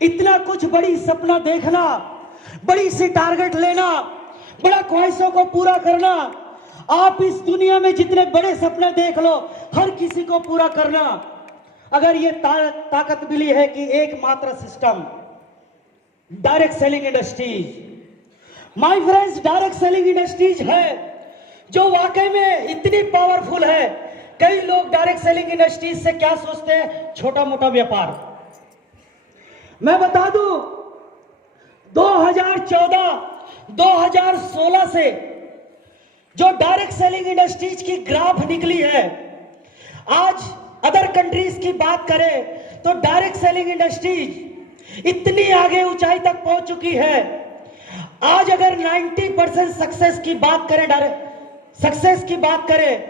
इतना कुछ बड़ी सपना देखना, बड़ी सी टारगेट लेना, बड़ा ख्वाहिशों को पूरा करना। आप इस दुनिया में जितने बड़े सपने देख लो, हर किसी को पूरा करना। अगर ये ताकत मिली है कि एकमात्र system direct selling industries. My friends, direct selling industries है जो वाकई में इतनी पावरफुल है। कई लोग डायरेक्ट सेलिंग इंडस्ट्रीज से क्या सोचते हैं? छोटा मोटा व्यापार। मैं बता दूं, 2014 2016 से जो डायरेक्ट सेलिंग इंडस्ट्रीज की ग्राफ निकली है, आज अदर कंट्रीज की बात करें तो डायरेक्ट सेलिंग इंडस्ट्रीज इतनी आगे ऊंचाई तक पहुंच चुकी है। आज अगर 90% सक्सेस की बात करें, डायरेक्ट सक्सेस की बात करें,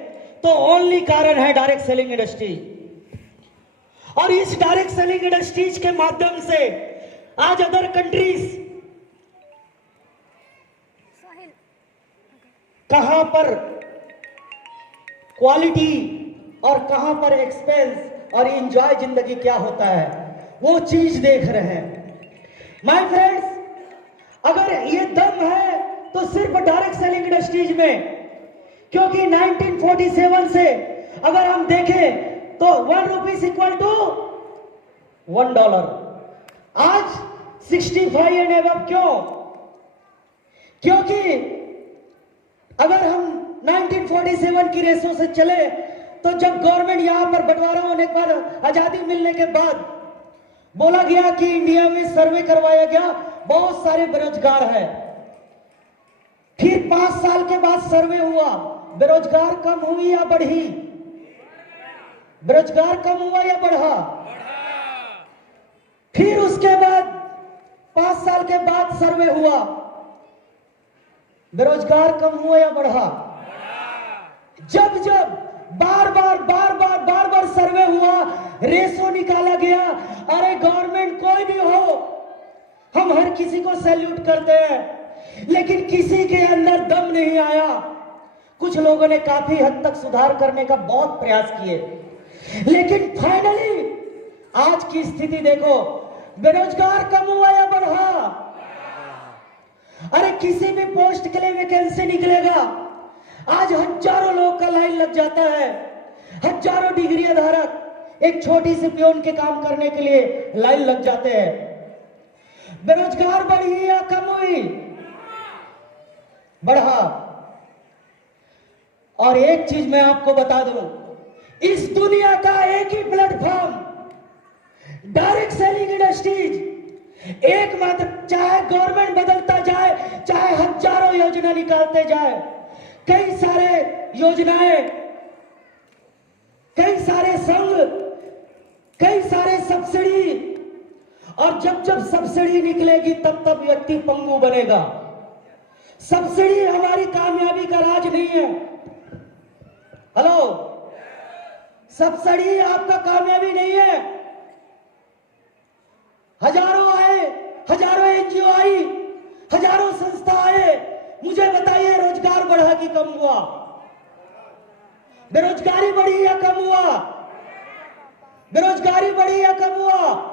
तो ओनली कारण है डायरेक्ट सेलिंग इंडस्ट्रीज। और इस डायरेक्ट सेलिंग इंडस्ट्रीज के माध्यम से आज अदर कंट्रीज कहां पर क्वालिटी और कहां पर एक्सपेंस और एंजॉय जिंदगी क्या होता है, वो चीज देख रहे हैं। माय फ्रेंड्स, अगर ये दम है तो सिर्फ डायरेक्ट सेलिंग इंडस्ट्रीज में, क्योंकि 1947 से अगर हम देखें तो 1 रुपीज इक्वल टू $1। आज 65 एंड एबव। क्यों? क्योंकि अगर हम 1947 की रेसों से चले तो जब गवर्नमेंट यहां पर बंटवारा होने के बाद, आजादी मिलने के बाद बोला गया कि इंडिया में सर्वे करवाया गया, बहुत सारे बेरोजगार है। फिर 5 साल के बाद सर्वे हुआ, बेरोजगार कम हुई या बढ़ी? बेरोजगार कम हुआ या बढ़ा? फिर उसके बाद 5 साल के बाद सर्वे हुआ, बेरोजगार कम हुआ या बढ़ा? जब जब बार बार सर्वे हुआ, रेशो निकाला गया, अरे गवर्नमेंट कोई भी हो, हम हर किसी को सैल्यूट करते हैं, लेकिन किसी के अंदर दम नहीं आया। कुछ लोगों ने काफी हद तक सुधार करने का बहुत प्रयास किए, लेकिन फाइनली आज की स्थिति देखो, बेरोजगार कम हुआ या बढ़ा? अरे किसी भी पोस्ट के लिए वैकेंसी निकलेगा, आज हजारों लोग का लाइन लग जाता है, हजारों डिग्री धारक एक छोटी सी प्योन के काम करने के लिए लाइन लग जाते हैं। बेरोजगार बढ़ी या कम हुई? बढ़ा। और एक चीज मैं आपको बता दूं, इस दुनिया का एक ही प्लेटफॉर्म डायरेक्ट सेलिंग इंडस्ट्रीज एकमात्र, चाहे गवर्नमेंट बदलता जाए, चाहे हजारों योजना निकालते जाए, कई सारे योजनाएं, कई सारे संघ, कई सारे सब्सिडी, और जब जब सब्सिडी निकलेगी तब तब व्यक्ति पंगु बनेगा। सब्सिडी हमारी कामयाबी का राज नहीं है। हेलो, सब्सिडी आपका कामयाबी नहीं है। हजारों आए, हजारों एनजीओ आई, हजारों संस्था आए, मुझे बताइए रोजगार बढ़ा कि कम हुआ? बेरोजगारी बढ़ी या कम हुआ? बेरोजगारी बढ़ी या कम हुआ?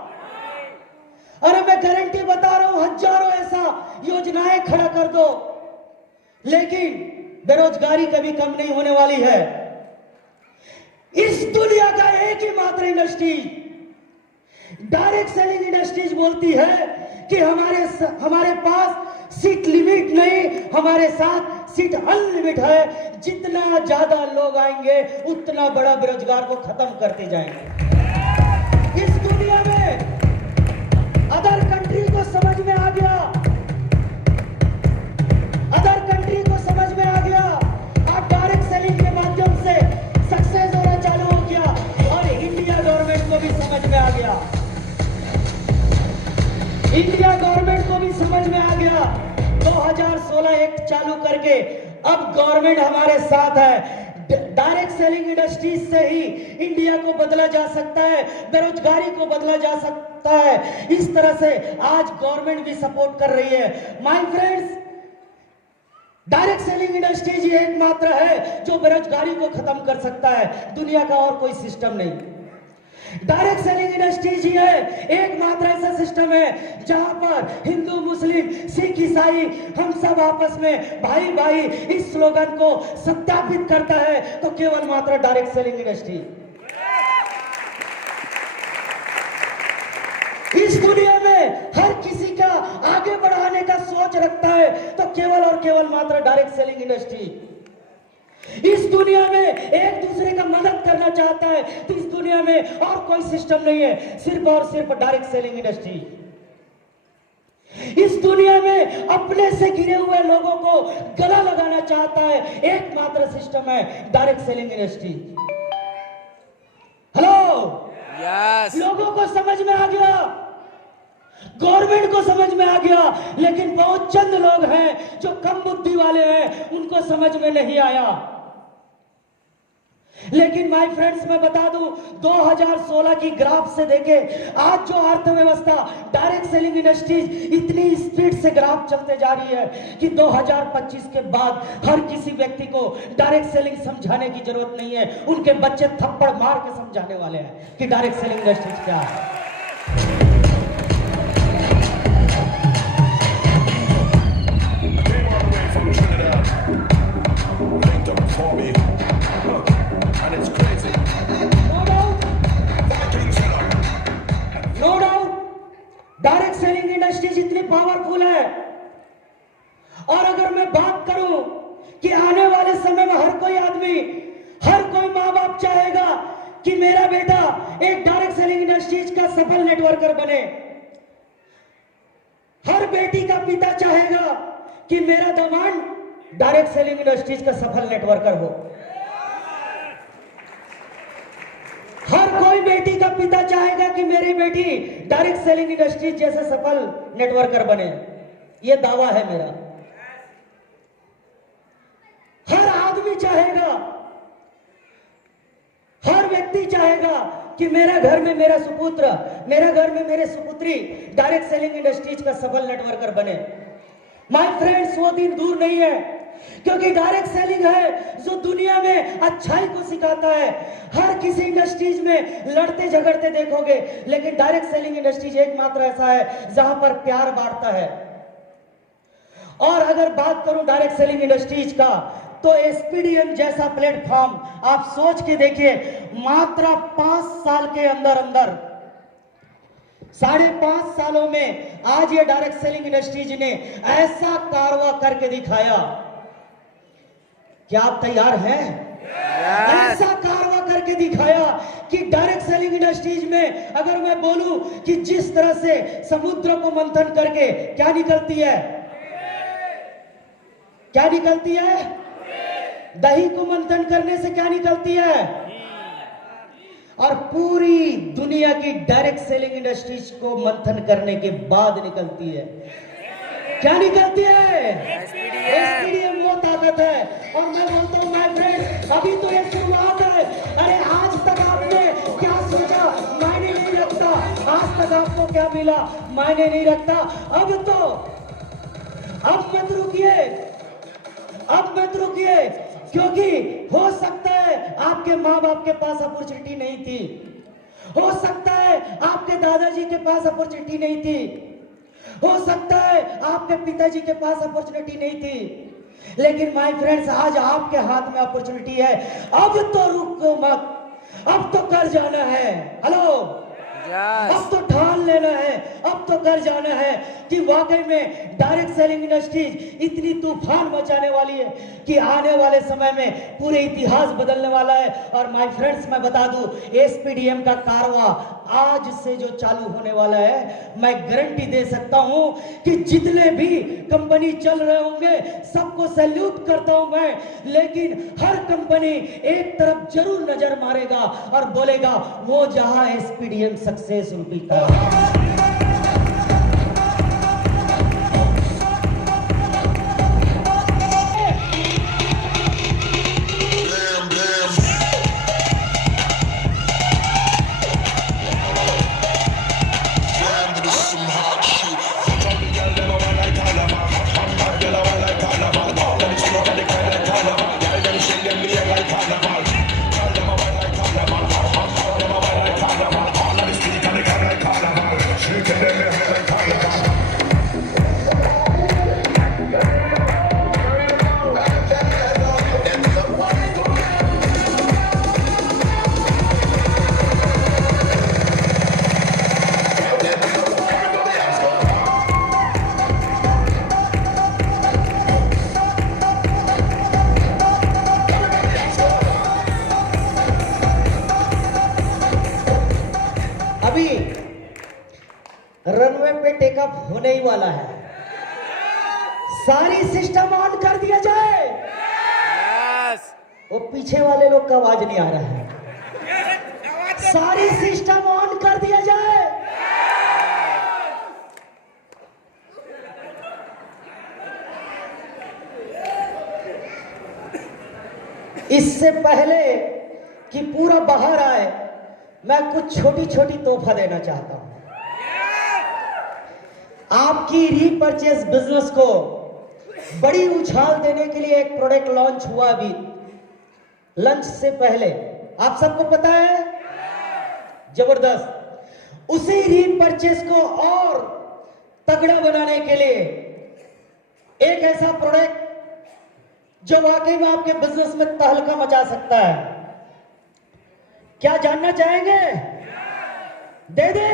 अरे मैं गारंटी बता रहा हूं, हजारों ऐसा योजनाएं खड़ा कर दो, लेकिन बेरोजगारी कभी कम नहीं होने वाली है। इस दुनिया का एक ही मात्र इंडस्ट्री डायरेक्ट सेलिंग इंडस्ट्रीज बोलती है कि हमारे पास सीट लिमिट नहीं, हमारे साथ सीट अनलिमिट है। जितना ज्यादा लोग आएंगे उतना बड़ा बेरोजगार को खत्म करते जाएंगे। इस दुनिया में अदर कंट्री को समझ में आ गया, अदर कंट्री को समझ में आ गया, आज डायरेक्ट सेलिंग के माध्यम से सक्सेस होना चालू हो गया, और इंडिया गवर्नमेंट को भी समझ में आ गया, इंडिया गवर्नमेंट को भी समझ में आ गया। 2016 एक्ट चालू करके अब गवर्नमेंट हमारे साथ है। डायरेक्ट सेलिंग इंडस्ट्रीज से ही इंडिया को बदला जा सकता है, बेरोजगारी को बदला जा सकता है। इस तरह से आज गवर्नमेंट भी सपोर्ट कर रही है। My friends, direct selling industries ही एकमात्र है जो बेरोजगारी को खत्म कर सकता है, दुनिया का और कोई सिस्टम नहीं। डायरेक्ट सेलिंग इंडस्ट्रीज ही है एकमात्र ऐसा सिस्टम है जहां पर हिंदू, मुस्लिम, सिख, ईसाई हम सब आपस में भाई भाई इस स्लोगन को सत्यापित करता है तो केवल मात्र डायरेक्ट सेलिंग इंडस्ट्री। इस दुनिया में हर किसी का आगे बढ़ाने का सोच रखता है तो केवल और केवल मात्र डायरेक्ट सेलिंग इंडस्ट्री। इस दुनिया में एक दूसरे का मदद करना चाहता है तो इस दुनिया में और कोई सिस्टम नहीं है, सिर्फ और सिर्फ डायरेक्ट सेलिंग इंडस्ट्री। इस दुनिया में अपने से गिरे हुए लोगों को गला लगाना चाहता है एकमात्र सिस्टम है direct selling industry. Hello, yes, लोगों को समझ में आ गया, गवर्नमेंट को समझ में आ गया, लेकिन बहुत चंद लोग हैं जो कम बुद्धि वाले हैं, उनको समझ में नहीं आया। लेकिन माय फ्रेंड्स, मैं बता दूं 2016 की ग्राफ से देखे आज जो अर्थव्यवस्था डायरेक्ट सेलिंग इंडस्ट्रीज इतनी स्पीड से ग्राफ चलते जा रही है कि 2025 के बाद हर किसी व्यक्ति को डायरेक्ट सेलिंग समझाने की जरूरत नहीं है, उनके बच्चे थप्पड़ मार के समझाने वाले हैं कि डायरेक्ट सेलिंग इंडस्ट्रीज क्या है। डायरेक्ट सेलिंग इंडस्ट्रीज इतनी पावरफुल है, और अगर मैं बात करूं कि आने वाले समय में हर कोई आदमी, हर कोई माँ बाप चाहेगा कि मेरा बेटा एक डायरेक्ट सेलिंग इंडस्ट्रीज का सफल नेटवर्कर बने। हर बेटी का पिता चाहेगा कि मेरा दामाद डायरेक्ट सेलिंग इंडस्ट्रीज का सफल नेटवर्कर हो। हर कोई बेटी का पिता चाहेगा कि मेरी बेटी डायरेक्ट सेलिंग इंडस्ट्रीज जैसे सफल नेटवर्कर बने। यह दावा है मेरा। हर आदमी चाहेगा, हर व्यक्ति चाहेगा कि मेरा घर में मेरा सुपुत्र, मेरा घर में मेरे सुपुत्री डायरेक्ट सेलिंग इंडस्ट्रीज का सफल नेटवर्कर बने। माय फ्रेंड्स, वो दिन दूर नहीं है, क्योंकि डायरेक्ट सेलिंग है जो दुनिया में अच्छाई को सिखाता है। हर किसी इंडस्ट्रीज में लड़ते झगड़ते देखोगे, लेकिन डायरेक्ट सेलिंग इंडस्ट्रीज एकमात्र ऐसा है जहां पर प्यार बांटता है। और अगर बात करूं डायरेक्ट सेलिंग इंडस्ट्रीज का, तो एसपीडीएम जैसा प्लेटफॉर्म आप सोच के देखिए, मात्र 5 साल के अंदर अंदर 5.5 सालों में आज ये डायरेक्ट सेलिंग इंडस्ट्रीज ने ऐसा कारवा करके दिखाया। क्या आप तैयार हैं? ऐसा कारवा करके दिखाया कि डायरेक्ट सेलिंग इंडस्ट्रीज में अगर मैं बोलूं कि जिस तरह से समुद्र को मंथन करके क्या निकलती है, क्या निकलती है? दही को मंथन करने से क्या निकलती है? और पूरी दुनिया की डायरेक्ट सेलिंग इंडस्ट्रीज को मंथन करने के बाद निकलती है। क्या निकलती है? एसपीडीएम वो ताकत है। और मैं बोलता हूं माय फ्रेंड, अभी तो ये शुरुआत है। अरे आज तक आपने क्या सोचा मायने नहीं रखता, आज तक आपको क्या मिला मायने नहीं रखता। अब मत रुकिए, अब मत रुकिए, क्योंकि हो सकता है आपके माँ बाप के पास अपॉर्चुनिटी नहीं थी, हो सकता है आपके दादाजी के पास अपॉर्चुनिटी नहीं थी, हो सकता है आपके पिताजी के पास अपॉर्चुनिटी नहीं थी, लेकिन माय फ्रेंड्स आज आपके हाथ में अपॉर्चुनिटी है। अब तो रुको मत, अब तो कर जाना है। हेलो, अब तो ठान लेना है, अब तो कर जाना है कि वाकई में डायरेक्ट सेलिंग इंडस्ट्रीज इतनी तूफान मचाने वाली है कि आने वाले समय में पूरे इतिहास बदलने वाला है। और माय फ्रेंड्स, मैं बता दूं, एसपीडीएम का कारवा आज से जो चालू होने वाला है, मैं गारंटी दे सकता हूं कि जितने भी कंपनी चल रहे होंगे सबको सैल्यूट करता हूं मैं, लेकिन हर कंपनी एक तरफ जरूर नजर मारेगा और बोलेगा वो जहां एसपीडीएम सक्सेस उनकी कर। टेकअप होने ही वाला है। सारी सिस्टम ऑन कर दिया जाए। वो पीछे वाले लोग का आवाज नहीं आ रहा है। सारी सिस्टम ऑन कर दिया जाए। इससे पहले कि पूरा बाहर आए, मैं कुछ छोटी छोटी तोहफा देना चाहता हूं। आपकी रीपरचेज बिजनेस को बड़ी उछाल देने के लिए एक प्रोडक्ट लॉन्च हुआ अभी लंच से पहले, आप सबको पता है, जबरदस्त। उसी रीपरचेज को और तगड़ा बनाने के लिए एक ऐसा प्रोडक्ट जो वाकई में आपके बिजनेस में तहलका मचा सकता है। क्या जानना चाहेंगे? दे दे।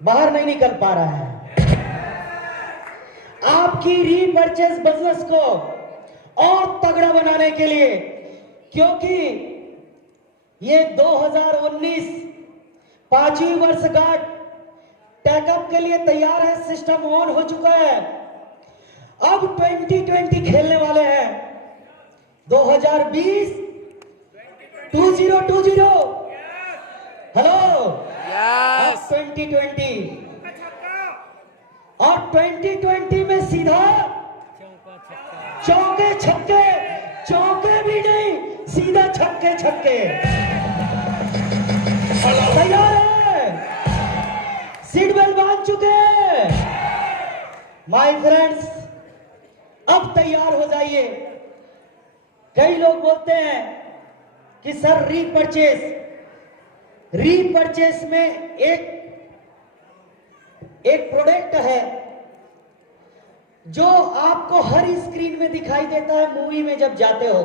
बाहर नहीं निकल पा रहा है। आपकी रीपरचेज बिजनेस को और तगड़ा बनाने के लिए, क्योंकि ये 2019 5वीं वर्षगांठ टेकअप के लिए तैयार है। सिस्टम ऑन हो चुका है। अब 2020 खेलने वाले हैं। 2020 2020 हेलो, अब 2020 और 2020 में सीधा चौके छक्के, चौके भी नहीं, सीधा छक्के छक्के। तैयार है? सीट बेल्ट बांध चुके हैं माय फ्रेंड्स। अब तैयार हो जाइए। कई लोग बोलते हैं कि सर रीपरचेस में एक प्रोडक्ट है जो आपको हर स्क्रीन में दिखाई देता है मूवी में जब जाते हो।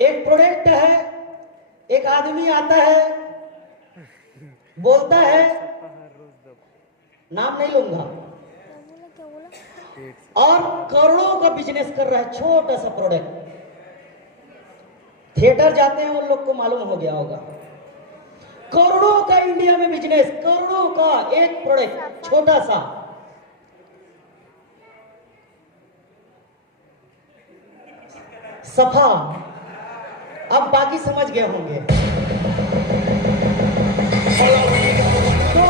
एक प्रोडक्ट है, एक आदमी आता है, बोलता है, नाम नहीं लूंगा, और करोड़ों का बिजनेस कर रहा है। छोटा सा प्रोडक्ट, थिएटर जाते हैं उन लोग को मालूम हो गया होगा। करोड़ों का इंडिया में बिजनेस, करोड़ों का एक प्रोडक्ट छोटा सा। सफा, अब बाकी समझ गए होंगे। तो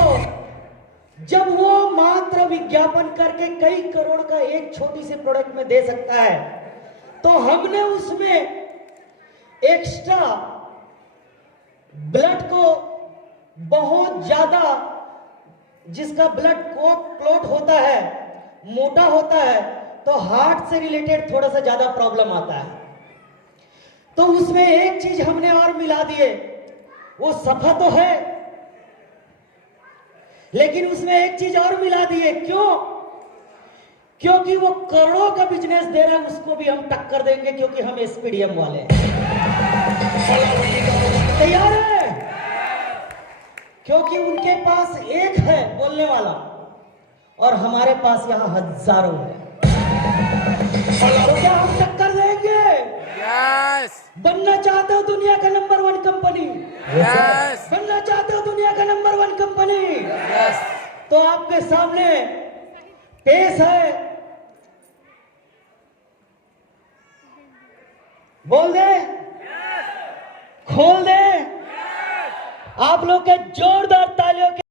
जब वो मात्र विज्ञापन करके कई करोड़ का एक छोटी सी प्रोडक्ट में दे सकता है, तो हमने उसमें एक्स्ट्रा ब्लड को बहुत ज्यादा, जिसका ब्लड क्लॉट होता है, मोटा होता है, तो हार्ट से रिलेटेड थोड़ा सा ज्यादा प्रॉब्लम आता है, तो उसमें एक चीज हमने और मिला दिए। वो सफा तो है, लेकिन उसमें एक चीज और मिला दिए। क्यों? क्योंकि वो करोड़ों का बिजनेस दे रहा है, उसको भी हम टक्कर देंगे, क्योंकि हम एसपीडीएम वाले हैं। तैयार है? क्योंकि उनके पास एक है बोलने वाला और हमारे पास यहां हजारों है। तो क्या हम टक्कर देंगे? यस। बनना चाहते हो दुनिया का नंबर 1 कंपनी? यस। बनना चाहते हो दुनिया का नंबर 1 कंपनी? यस। तो आपके सामने पेश है, बोल दे, खोल दे, आप लोग के जोरदार